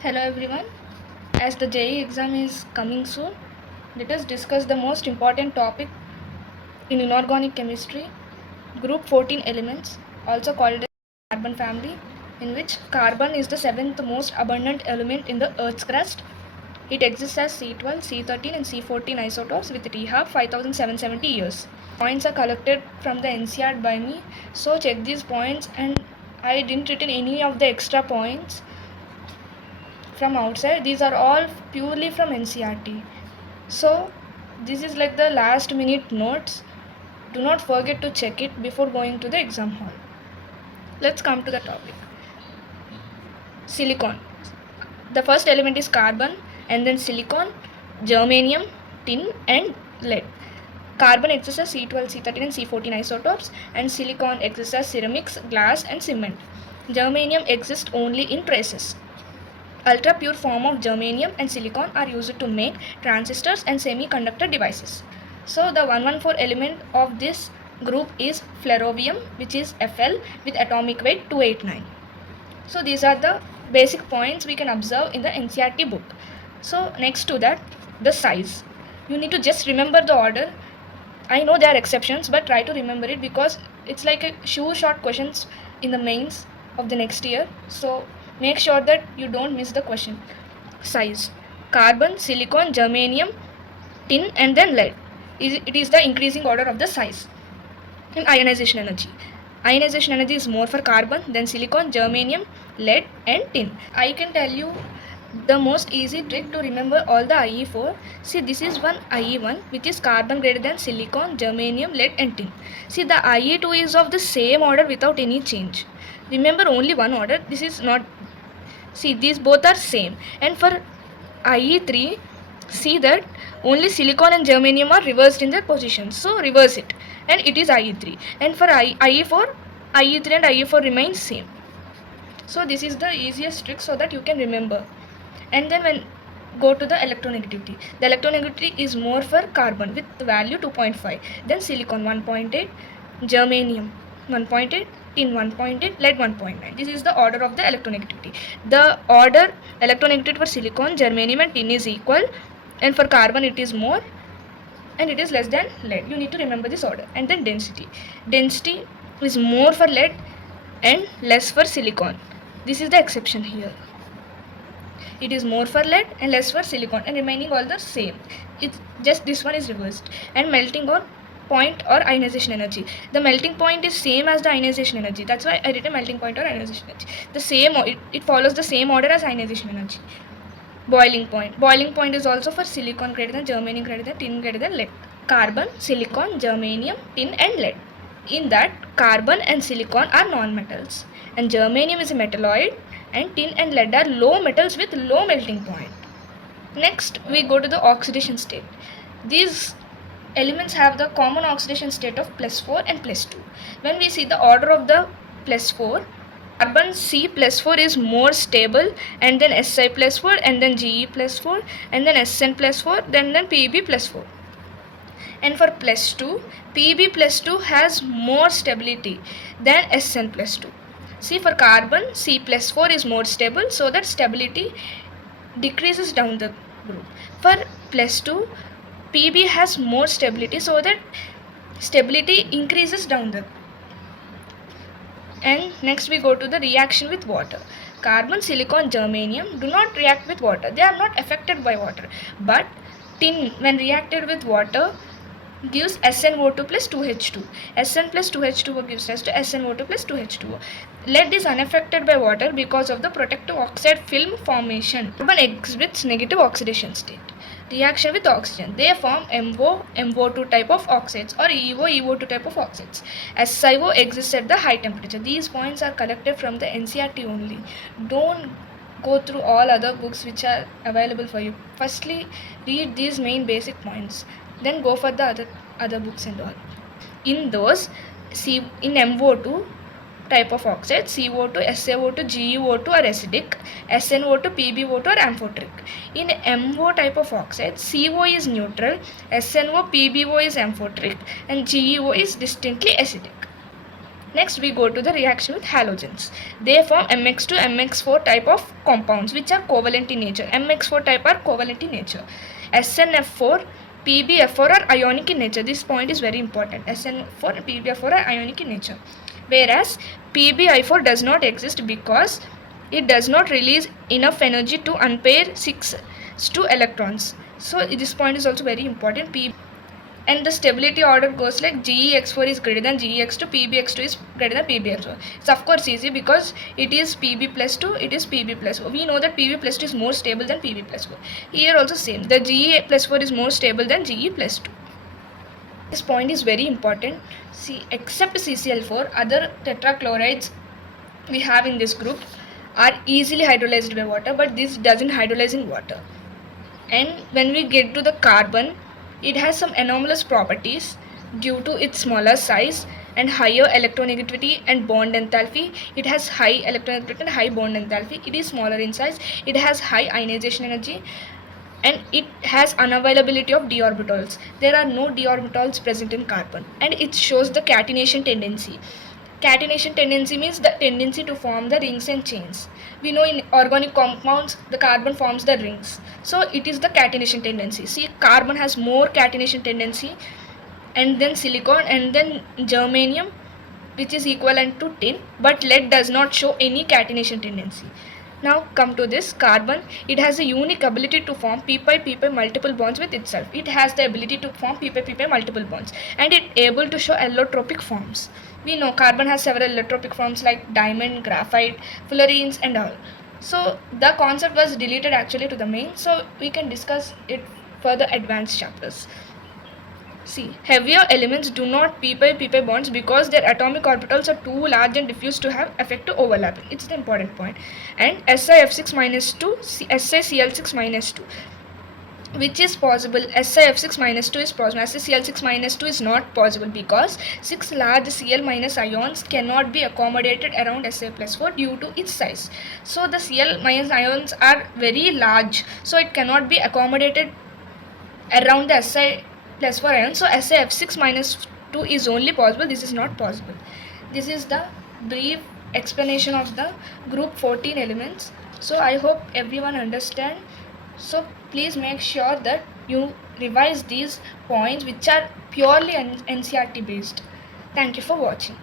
Hello everyone. As the JEE exam is coming soon, let us discuss the most important topic in inorganic chemistry, group 14 elements, also called as carbon family, in which carbon is the seventh most abundant element in the Earth's crust. It exists as C12, C13 and C14 isotopes with T-half 5770 years. Points are collected from the NCERT by me, so check these points, and I didn't written any of the extra points from outside. These are all purely from NCERT. So this is like the last minute notes. Do not forget to check it before going to the exam hall. Let's come to the topic. Silicon. The first element is carbon, and then silicon, germanium, tin and lead. Carbon exists as C12, C13 and C14 isotopes, and silicon exists as ceramics, glass and cement. Germanium exists only in traces. Ultra pure form of germanium and silicon are used to make transistors and semiconductor devices. So the 114 element of this group is flerovium, which is Fl with atomic weight 289. So these are the basic points we can observe in the NCERT book. So next to that, the size. You need to just remember the order. I know there are exceptions, but try to remember it because it's like a sure shot questions in the mains of the next year. So make sure that you don't miss the question. Size. Carbon, silicon, germanium, tin and then lead. It is the increasing order of the size. And ionization energy. Ionization energy is more for carbon, then silicon, germanium, lead and tin. I can tell you the most easy trick to remember all the IE4. See, this is one IE1 which is carbon greater than silicon, germanium, lead and tin. See, the IE2 is of the same order without any change. Remember only one order. This is not. See, these both are same. And for IE3, see that only silicon and germanium are reversed in their position. So reverse it and it is IE3. And for IE4, IE3 and IE4 remain same. So this is the easiest trick so that you can remember. And then when go to the electronegativity. The electronegativity is more for carbon with the value 2.5. Then silicon 1.8, germanium 1.8, tin 1.8, lead 1.9. This is the order of the electronegativity. The order electronegativity for silicon, germanium and tin is equal, and for carbon it is more and it is less than lead. You need to remember this order. And then density. Density is more for lead and less for silicon. This is the exception here. It is more for lead and less for silicon, and remaining all the same. It's just this one is reversed. And melting or point or ionization energy. The melting point is same as the ionization energy. That's why I written melting point or ionization energy. The same, it follows the same order as ionization energy. Boiling point. Boiling point is also for silicon greater than, germanium greater than, tin greater than lead. Carbon, silicon, germanium, tin and lead. In that, carbon and silicon are non-metals, and germanium is a metalloid, and tin and lead are low metals with low melting point. Next, we go to the oxidation state. These elements have the common oxidation state of +4 and +2. When we see the order of the +4, carbon C+4 is more stable, and then Si +4, and then Je+4, and then Sn +4, then Pb +4. And for +2, Pb +2 has more stability than Sn +2. See, for carbon, C+4 is more stable, so that stability decreases down the group. For +2, Pb has more stability, so that stability increases down the group. And next we go to the reaction with water. Carbon, silicon, germanium do not react with water. They are not affected by water. But tin, when reacted with water, gives SnO2 plus 2H2. Sn plus 2H2O gives rise to SnO2 plus 2H2O. Lead is unaffected by water because of the protective oxide film formation. Carbon exhibits negative oxidation state. Reaction with oxygen. They form MO, MO2 type of oxides, or EO, EO2 type of oxides. SiO exists at the high temperature. These points are collected from the NCERT only. Don't go through all other books which are available for you. Firstly, read these main basic points. Then go for the other books and all. In those, in MO2 type of oxides, CO2, SaO2, GeO2 are acidic, SnO2, PbO2 are amphoteric. In MO type of oxides, CO is neutral, SnO, PbO is amphoteric, and GeO is distinctly acidic. Next we go to the reaction with halogens. They form MX2, MX4 type of compounds which are covalent in nature. MX4 type are covalent in nature. SNF4, PbF4 are ionic in nature. This point is very important. SN4 and PbF4 are ionic in nature. Whereas PbI4 does not exist because it does not release enough energy to unpair 6 electrons. So this point is also very important. And the stability order goes like GeX4 is greater than GeX2, PbX2 is greater than PbX1. It's of course easy because it is Pb plus 2, it is Pb plus 4. We know that Pb plus 2 is more stable than Pb plus 4. Here also same, the Ge plus 4 is more stable than Ge plus 2. This point is very important. See, except CCl4, other tetrachlorides we have in this group are easily hydrolyzed by water, but this doesn't hydrolyze in water. And when we get to the carbon, it has some anomalous properties due to its smaller size and higher electronegativity and bond enthalpy. It has high electronegativity and high bond enthalpy. It is smaller in size. It has high ionization energy and it has unavailability of d orbitals. There are no d orbitals present in carbon, and it shows the catenation tendency. Catenation tendency means the tendency to form the rings and chains. We know in organic compounds the carbon forms the rings, so it is the catenation tendency. See, carbon has more catenation tendency, and then silicon, and then germanium, which is equivalent to tin, but lead does not show any catenation tendency. Now come to this carbon. It has a unique ability to form pp multiple bonds with itself. It has the ability to form pp multiple bonds, and it able to show allotropic forms. We know carbon has several allotropic forms like diamond, graphite, fullerenes and all. So the concept was deleted actually to the main, so we can discuss it further advanced chapters. See, heavier elements do not pp bonds because their atomic orbitals are too large and diffuse to have effective overlapping. It's the important point. And SiF6 minus 2, SiCl6 minus 2. Which is possible? SiF6 minus 2 is possible. SiCl6 minus 2 is not possible because 6 large Cl minus ions cannot be accommodated around Si plus 4 due to its size. So the Cl minus ions are very large, so it cannot be accommodated around the Si plus 4 ions. So SiF6 minus 2 is only possible. This is not possible. This is the brief explanation of the group 14 elements. So I hope everyone understand. So please make sure that you revise these points which are purely NCERT based. Thank you for watching.